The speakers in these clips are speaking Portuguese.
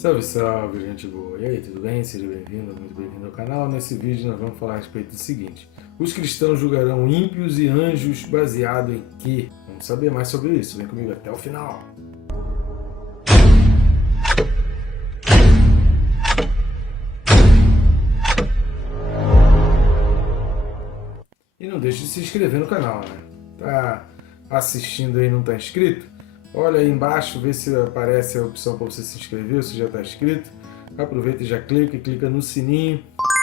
Salve, salve, gente boa! E aí, tudo bem? Seja bem-vindo, muito bem-vindo ao canal. Nesse vídeo nós vamos falar a respeito do seguinte: os cristãos julgarão ímpios e anjos baseado em quê? Vamos saber mais sobre isso. Vem comigo até o final. E não deixe de se inscrever no canal, né? Tá assistindo aí e não tá inscrito? Olha aí embaixo, vê se aparece a opção para você se inscrever, ou se já está inscrito. Aproveita e já clica no sininho,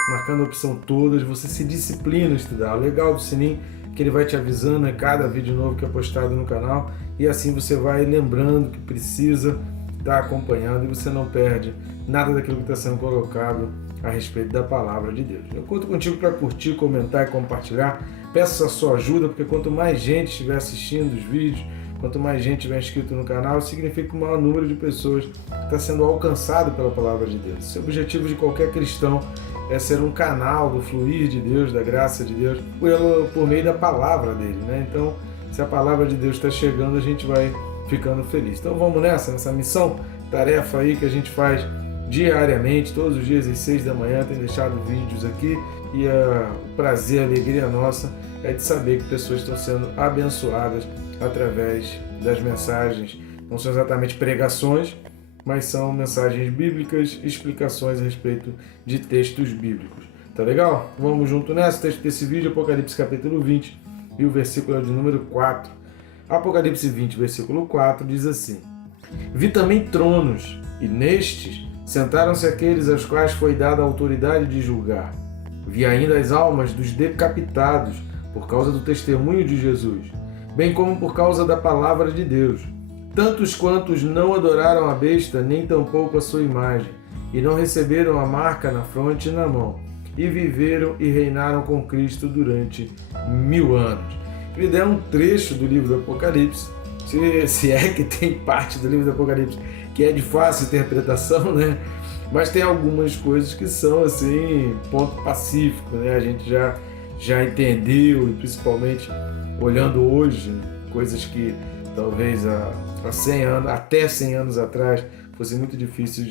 marcando a opção todas. Você se disciplina a estudar. O legal do sininho é que ele vai te avisando a cada vídeo novo que é postado no canal, e assim você vai lembrando que precisa estar acompanhando e você não perde nada daquilo que está sendo colocado a respeito da palavra de Deus. Eu conto contigo para curtir, comentar e compartilhar. Peço a sua ajuda, porque quanto mais gente estiver assistindo os vídeos, quanto mais gente tiver inscrito no canal, significa que o maior número de pessoas está sendo alcançado pela palavra de Deus. Esse é o objetivo de qualquer cristão, é ser um canal do fluir de Deus, da graça de Deus, por meio da palavra dele, né? Então, se a palavra de Deus está chegando, a gente vai ficando feliz. Então vamos nessa missão, tarefa aí que a gente faz diariamente, todos os dias às 6 da manhã, tem deixado vídeos aqui, e o prazer, a alegria nossa é de saber que pessoas estão sendo abençoadas através das mensagens. Não são exatamente pregações, mas são mensagens bíblicas, explicações a respeito de textos bíblicos. Tá legal? Vamos junto nessa. O texto desse vídeo, Apocalipse capítulo 20, e o versículo é de número 4. Apocalipse 20, versículo 4, diz assim: Vi também tronos, e nestes sentaram-se aqueles aos quais foi dada a autoridade de julgar. Vi ainda as almas dos decapitados por causa do testemunho de Jesus, bem como por causa da palavra de Deus, tantos quantos não adoraram a besta, nem tampouco a sua imagem, e não receberam a marca na fronte e na mão, e viveram e reinaram com Cristo durante 1000 anos. Querido, é um trecho do livro do Apocalipse, se é que tem parte do livro do Apocalipse que é de fácil interpretação, né? Mas tem algumas coisas que são assim, ponto pacífico, né? A gente já entendeu, e principalmente olhando hoje, coisas que talvez há 100 anos, até 100 anos atrás fosse muito difícil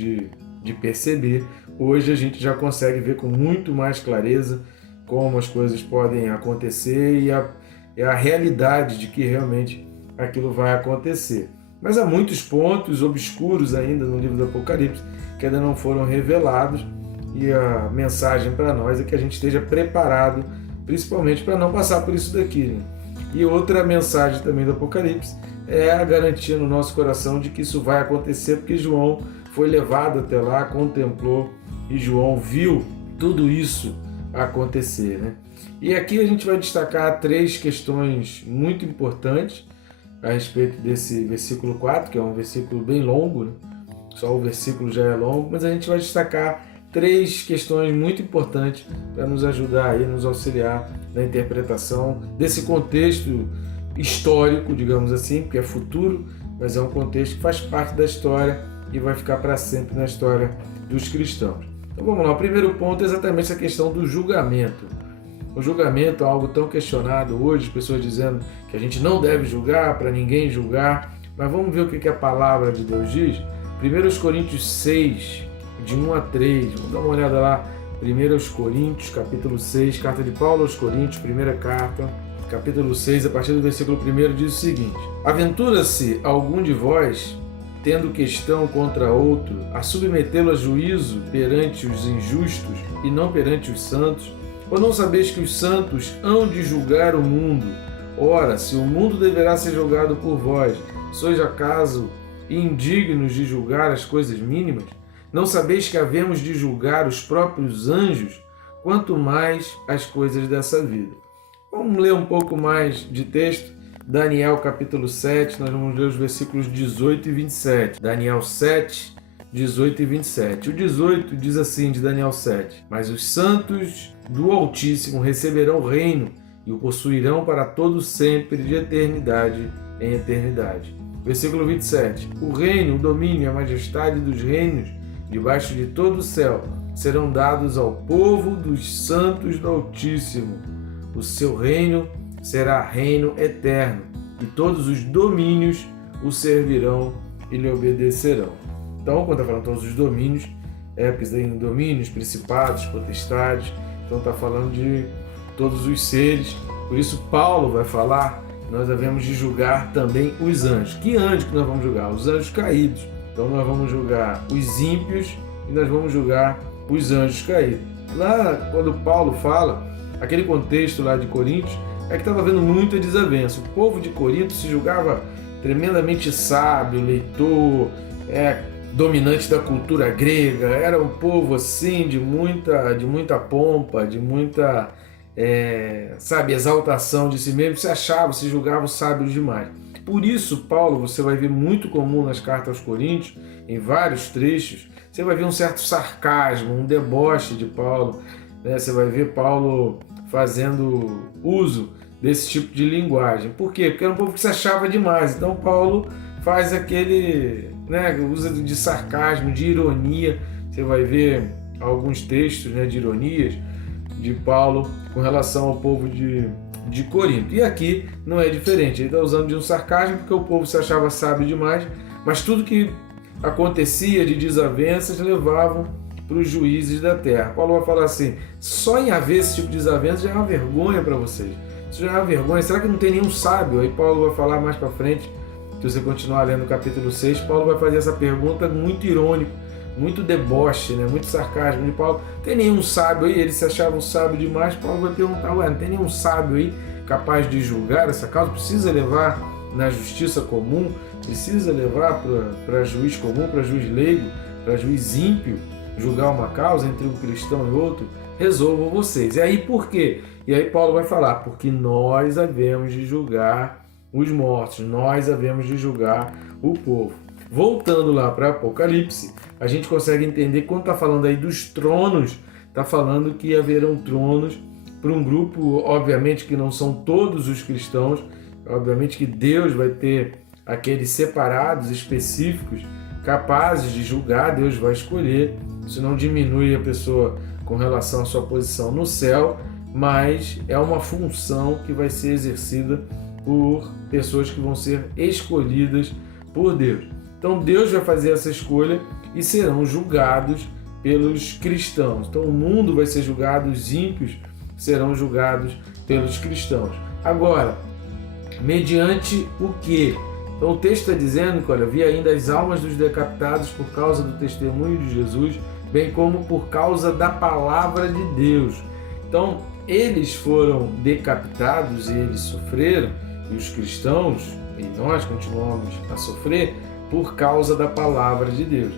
de perceber. Hoje a gente já consegue ver com muito mais clareza como as coisas podem acontecer e a realidade de que realmente aquilo vai acontecer. Mas há muitos pontos obscuros ainda no livro do Apocalipse que ainda não foram revelados, e a mensagem para nós é que a gente esteja preparado, principalmente para não passar por isso daqui, né? E outra mensagem também do Apocalipse é a garantia no nosso coração de que isso vai acontecer, porque João foi levado até lá, contemplou, e João viu tudo isso acontecer, né? E aqui a gente vai destacar 3 questões muito importantes a respeito desse versículo 4, que é um versículo bem longo, né? Só o versículo já é longo, mas a gente vai destacar 3 questões muito importantes para nos ajudar aí, nos auxiliar na interpretação desse contexto histórico, digamos assim, porque é futuro, mas é um contexto que faz parte da história e vai ficar para sempre na história dos cristãos. Então vamos lá, o primeiro ponto é exatamente essa questão do julgamento. O julgamento é algo tão questionado hoje, pessoas dizendo que a gente não deve julgar, para ninguém julgar, mas vamos ver o que a palavra de Deus diz? 1 Coríntios 6, de 1 a 3, vamos dar uma olhada lá. 1 Coríntios, capítulo 6, carta de Paulo aos Coríntios, primeira carta, capítulo 6, a partir do versículo 1, diz o seguinte: Aventura-se algum de vós, tendo questão contra outro, a submetê-lo a juízo perante os injustos e não perante os santos? Ou não sabeis que os santos hão de julgar o mundo? Ora, se o mundo deverá ser julgado por vós, sois acaso indignos de julgar as coisas mínimas? Não sabeis que havemos de julgar os próprios anjos, quanto mais as coisas dessa vida? Vamos ler um pouco mais de texto. Daniel capítulo 7, nós vamos ler os versículos 18 e 27. Daniel 7, 18 e 27. O 18 diz assim, de Daniel 7: Mas os santos do Altíssimo receberão o reino e o possuirão para todo sempre, de eternidade em eternidade. Versículo 27. O reino, o domínio e a majestade dos reinos debaixo de todo o céu serão dados ao povo dos santos do Altíssimo. O seu reino será reino eterno, e todos os domínios o servirão e lhe obedecerão. Então, quando está falando todos os domínios, porque tem domínios, principados, potestades, então está falando de todos os seres. Por isso Paulo vai falar que nós devemos de julgar também os anjos. Que anjos que nós vamos julgar? Os anjos caídos. Então nós vamos julgar os ímpios e nós vamos julgar os anjos caídos. Lá, quando Paulo fala, aquele contexto lá de Coríntios, é que estava havendo muita desavença. O povo de Corinto se julgava tremendamente sábio, leitor, dominante da cultura grega, era um povo assim de muita pompa, de muita exaltação de si mesmo, se julgava sábios demais. Por isso, Paulo, você vai ver muito comum nas cartas aos Coríntios, em vários trechos, você vai ver um certo sarcasmo, um deboche de Paulo, né? Você vai ver Paulo fazendo uso desse tipo de linguagem. Por quê? Porque era um povo que se achava demais. Então Paulo faz aquele, usa de sarcasmo, de ironia. Você vai ver alguns textos, de ironias de Paulo com relação ao povo de Corinto. E aqui não é diferente. Ele está usando de um sarcasmo porque o povo se achava sábio demais, mas tudo que acontecia de desavenças levavam para os juízes da terra. Paulo vai falar assim, só em haver esse tipo de desavença já é uma vergonha para vocês. Isso já é uma vergonha. Será que não tem nenhum sábio? Aí Paulo vai falar mais para frente, se você continuar lendo o capítulo 6, Paulo vai fazer essa pergunta muito irônico, muito deboche, muito sarcasmo de Paulo. Tem nenhum sábio aí? Eles se achavam sábio demais. Paulo vai perguntar, não tem nenhum sábio aí capaz de julgar essa causa? Precisa levar na justiça comum? Precisa levar para juiz comum, para juiz leigo, para juiz ímpio, julgar uma causa entre um cristão e outro? Resolvam vocês. E aí por quê? E aí Paulo vai falar, porque nós havemos de julgar os mortos, nós havemos de julgar o povo. Voltando lá para Apocalipse, a gente consegue entender quando está falando aí dos tronos, está falando que haverão tronos para um grupo, obviamente que não são todos os cristãos, obviamente que Deus vai ter aqueles separados, específicos, capazes de julgar, Deus vai escolher, isso não diminui a pessoa com relação à sua posição no céu, mas é uma função que vai ser exercida por pessoas que vão ser escolhidas por Deus. Então Deus vai fazer essa escolha e serão julgados pelos cristãos. Então o mundo vai ser julgado, os ímpios serão julgados pelos cristãos. Agora, mediante o quê? Então o texto está dizendo que, olha, vi ainda as almas dos decapitados por causa do testemunho de Jesus, bem como por causa da palavra de Deus. Então eles foram decapitados e eles sofreram, e os cristãos, e nós continuamos a sofrer, por causa da palavra de Deus.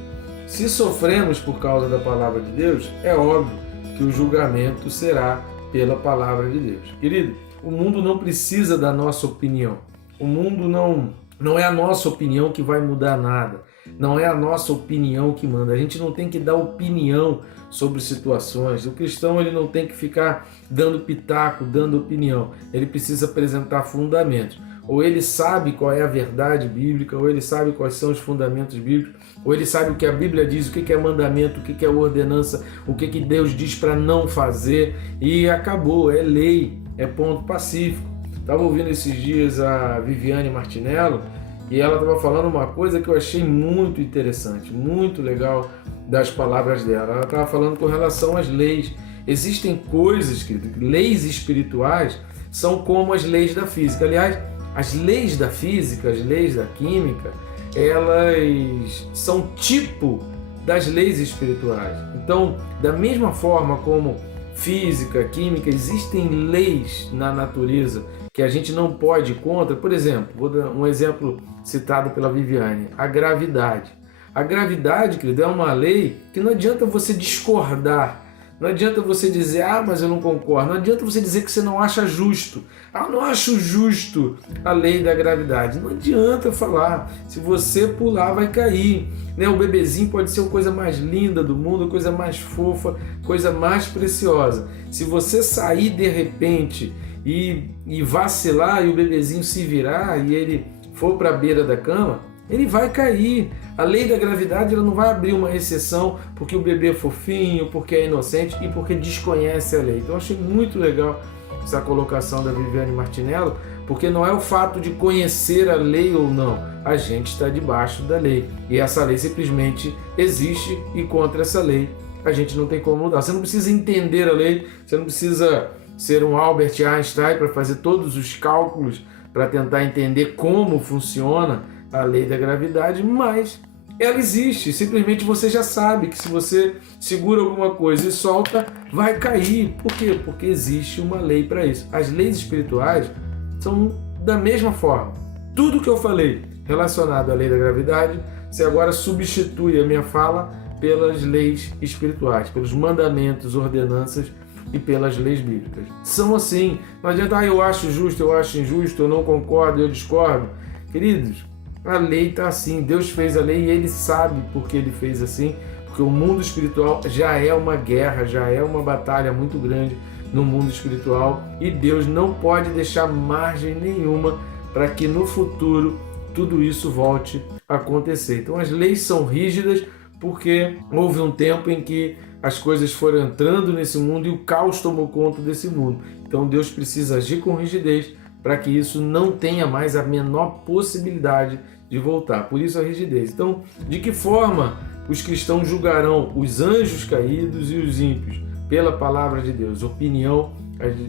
Se sofremos por causa da palavra de Deus, é óbvio que o julgamento será pela palavra de Deus. Querido, o mundo não precisa da nossa opinião. O mundo não é a nossa opinião que vai mudar nada. Não é a nossa opinião que manda. A gente não tem que dar opinião sobre situações. O cristão ele não tem que ficar dando pitaco, dando opinião. Ele precisa apresentar fundamentos. Ou ele sabe qual é a verdade bíblica, ou ele sabe quais são os fundamentos bíblicos, ou ele sabe o que a Bíblia diz, o que é mandamento, o que é ordenança, o que Deus diz para não fazer, e acabou, é lei, é ponto pacífico. Estava ouvindo esses dias a Viviane Martinello, e ela estava falando uma coisa que eu achei muito interessante, muito legal das palavras dela. Ela estava falando com relação às leis. Existem coisas, querido, leis espirituais são como as leis da física. Aliás, as leis da física, as leis da química, elas são tipo das leis espirituais. Então, da mesma forma como física, química, existem leis na natureza que a gente não pode ir contra. Por exemplo, vou dar um exemplo citado pela Viviane, a gravidade. A gravidade, querido, é uma lei que não adianta você discordar. Não adianta você dizer, mas eu não concordo. Não adianta você dizer que você não acha justo. Eu não acho justo a lei da gravidade. Não adianta falar. Se você pular, vai cair. O bebezinho pode ser a coisa mais linda do mundo, a coisa mais fofa, coisa mais preciosa. Se você sair de repente e vacilar e o bebezinho se virar e ele for para a beira da cama, ele vai cair. A lei da gravidade ela não vai abrir uma exceção porque o bebê é fofinho, porque é inocente e porque desconhece a lei. Então eu achei muito legal essa colocação da Viviane Martinello, porque não é o fato de conhecer a lei ou não, a gente está debaixo da lei. E essa lei simplesmente existe e contra essa lei a gente não tem como mudar. Você não precisa entender a lei, você não precisa ser um Albert Einstein para fazer todos os cálculos para tentar entender como funciona a lei da gravidade, mas ela existe. Simplesmente você já sabe que se você segura alguma coisa e solta, vai cair. Por quê? Porque existe uma lei para isso. As leis espirituais são da mesma forma. Tudo que eu falei relacionado à lei da gravidade, você agora substitui a minha fala pelas leis espirituais, pelos mandamentos, ordenanças e pelas leis bíblicas. São assim. Não adianta, eu acho justo, eu acho injusto, eu não concordo, eu discordo. Queridos, a lei está assim. Deus fez a lei e Ele sabe por que Ele fez assim, porque o mundo espiritual já é uma guerra, já é uma batalha muito grande no mundo espiritual e Deus não pode deixar margem nenhuma para que no futuro tudo isso volte a acontecer. Então as leis são rígidas porque houve um tempo em que as coisas foram entrando nesse mundo e o caos tomou conta desse mundo. Então Deus precisa agir com rigidez para que isso não tenha mais a menor possibilidade de voltar. Por isso a rigidez. Então, de que forma os cristãos julgarão os anjos caídos e os ímpios? Pela palavra de Deus. Opinião,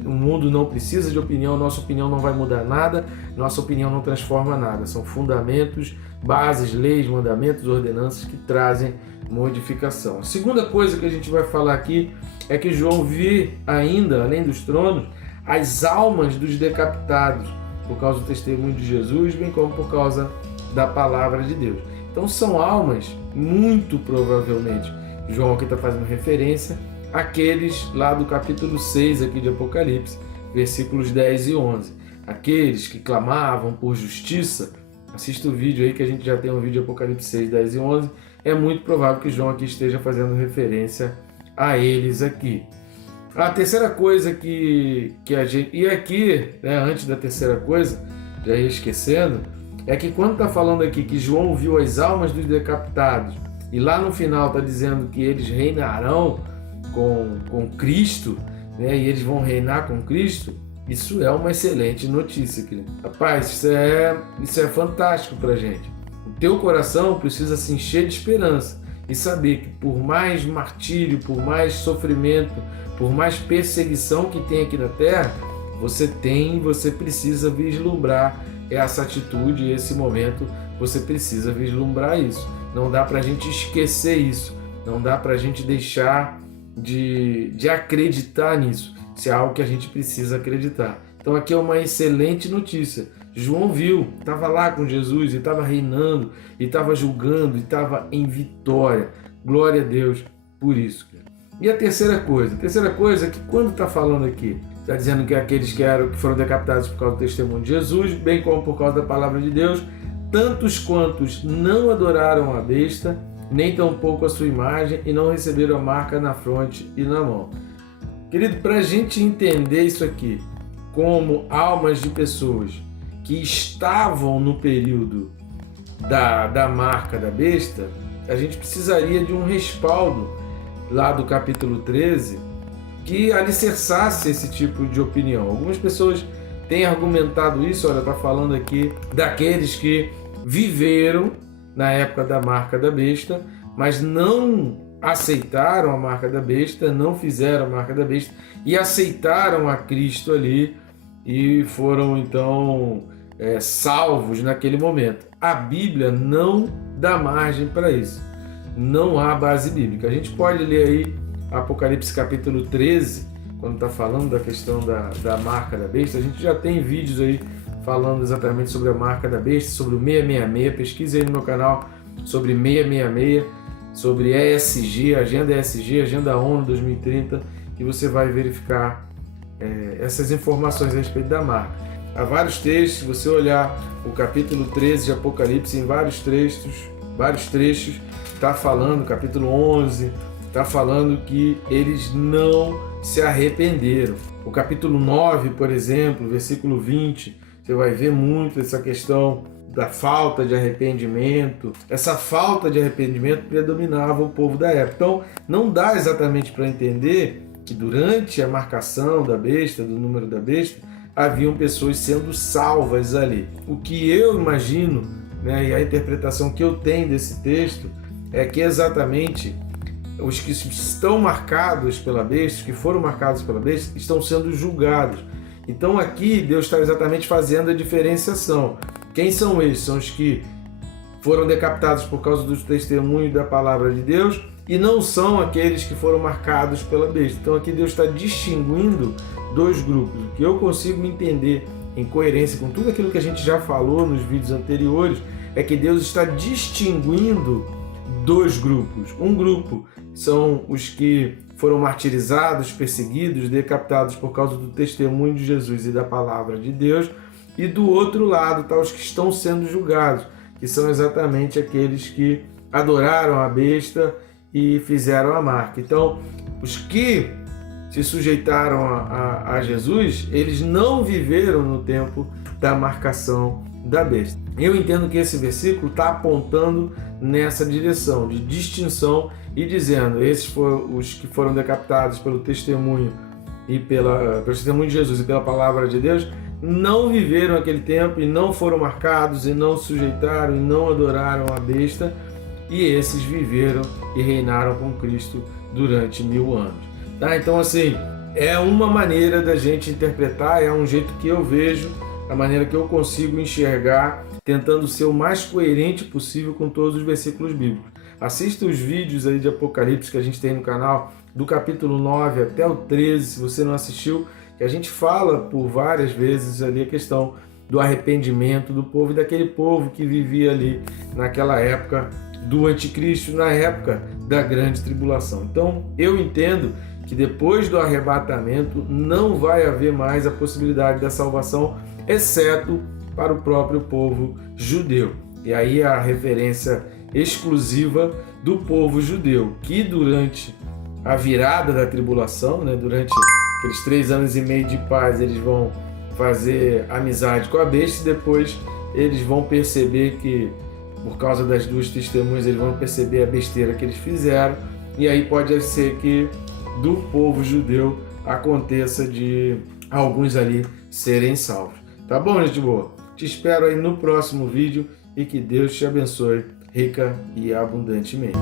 o mundo não precisa de opinião, nossa opinião não vai mudar nada, nossa opinião não transforma nada. São fundamentos, bases, leis, mandamentos, ordenanças que trazem modificação. A segunda coisa que a gente vai falar aqui é que João vê ainda, além dos tronos, as almas dos decapitados, por causa do testemunho de Jesus, bem como por causa da palavra de Deus. Então são almas, muito provavelmente, João aqui está fazendo referência àqueles lá do capítulo 6 aqui de Apocalipse, versículos 10 e 11. Aqueles que clamavam por justiça, assista o vídeo aí que a gente já tem um vídeo de Apocalipse 6, 10 e 11, é muito provável que João aqui esteja fazendo referência a eles aqui. A terceira coisa que a gente... E aqui, né, antes da terceira coisa, já ia esquecendo, é que quando está falando aqui que João viu as almas dos decapitados e lá no final está dizendo que eles reinarão com Cristo, né, e eles vão reinar com Cristo, isso é uma excelente notícia, querido. Rapaz, isso é fantástico para a gente. O teu coração precisa se encher de esperança e saber que por mais martírio, por mais sofrimento, por mais perseguição que tem aqui na Terra, você precisa vislumbrar essa atitude, esse momento, você precisa vislumbrar isso. Não dá para a gente esquecer isso, não dá para a gente deixar de acreditar nisso, se é algo que a gente precisa acreditar. Então aqui é uma excelente notícia. João viu, estava lá com Jesus e estava reinando, e estava julgando, e estava em vitória. Glória a Deus por isso. E a terceira coisa é que quando está falando aqui, está dizendo que aqueles que foram decapitados por causa do testemunho de Jesus, bem como por causa da palavra de Deus, tantos quantos não adoraram a besta, nem tampouco a sua imagem, e não receberam a marca na fronte e na mão. Querido, para a gente entender isso aqui como almas de pessoas que estavam no período da marca da besta, a gente precisaria de um respaldo lá do capítulo 13 que alicerçasse esse tipo de opinião. Algumas pessoas têm argumentado isso, olha, está falando aqui daqueles que viveram na época da marca da besta, mas não aceitaram a marca da besta, não fizeram a marca da besta e aceitaram a Cristo ali e foram então salvos naquele momento. A Bíblia não dá margem para isso. Não há base bíblica. A gente pode ler aí Apocalipse capítulo 13, quando está falando da questão da marca da besta. A gente já tem vídeos aí falando exatamente sobre a marca da besta, sobre o 666. Pesquise aí no meu canal sobre 666, sobre ESG, Agenda ESG, Agenda ONU 2030, e você vai verificar essas informações a respeito da marca. Há vários textos, se você olhar o capítulo 13 de Apocalipse, em vários trechos, está falando, capítulo 11, está falando que eles não se arrependeram. O capítulo 9, por exemplo, versículo 20, você vai ver muito essa questão da falta de arrependimento. Essa falta de arrependimento predominava o povo da época. Então, não dá exatamente para entender que durante a marcação da besta, do número da besta, haviam pessoas sendo salvas ali. O que eu imagino, né, e a interpretação que eu tenho desse texto é que exatamente os que estão marcados pela besta, que foram marcados pela besta, estão sendo julgados. Então aqui Deus está exatamente fazendo a diferenciação. Quem são eles? São os que foram decapitados por causa do testemunho da palavra de Deus e não são aqueles que foram marcados pela besta. Então aqui Deus está distinguindo dois grupos. O que eu consigo entender em coerência com tudo aquilo que a gente já falou nos vídeos anteriores é que Deus está distinguindo dois grupos. Um grupo são os que foram martirizados, perseguidos, decapitados por causa do testemunho de Jesus e da palavra de Deus, e do outro lado estão os que estão sendo julgados, que são exatamente aqueles que adoraram a besta e fizeram a marca. Então, os que se sujeitaram a Jesus, eles não viveram no tempo da marcação da besta. Eu entendo que esse versículo está apontando nessa direção de distinção e dizendo, esses foram os que foram decapitados pelo testemunho pelo testemunho de Jesus e pela palavra de Deus, não viveram aquele tempo e não foram marcados e não sujeitaram e não adoraram a besta, e esses viveram e reinaram com Cristo durante 1000 anos. Tá? Então, assim, é uma maneira da gente interpretar, é um jeito que eu vejo, a maneira que eu consigo enxergar, tentando ser o mais coerente possível com todos os versículos bíblicos. Assista os vídeos aí de Apocalipse que a gente tem no canal, do capítulo 9 até o 13, se você não assistiu, que a gente fala por várias vezes ali a questão do arrependimento do povo e daquele povo que vivia ali naquela época do anticristo, na época da grande tribulação. Então, eu entendo que depois do arrebatamento não vai haver mais a possibilidade da salvação, exceto para o próprio povo judeu. E aí a referência exclusiva do povo judeu, que durante a virada da tribulação, né, durante aqueles 3 anos e meio de paz, eles vão fazer amizade com a besta e depois eles vão perceber que, por causa das 2 testemunhas, eles vão perceber a besteira que eles fizeram, e aí pode ser que do povo judeu aconteça de alguns ali serem salvos. Tá bom, gente boa? Te espero aí no próximo vídeo e que Deus te abençoe rica e abundantemente.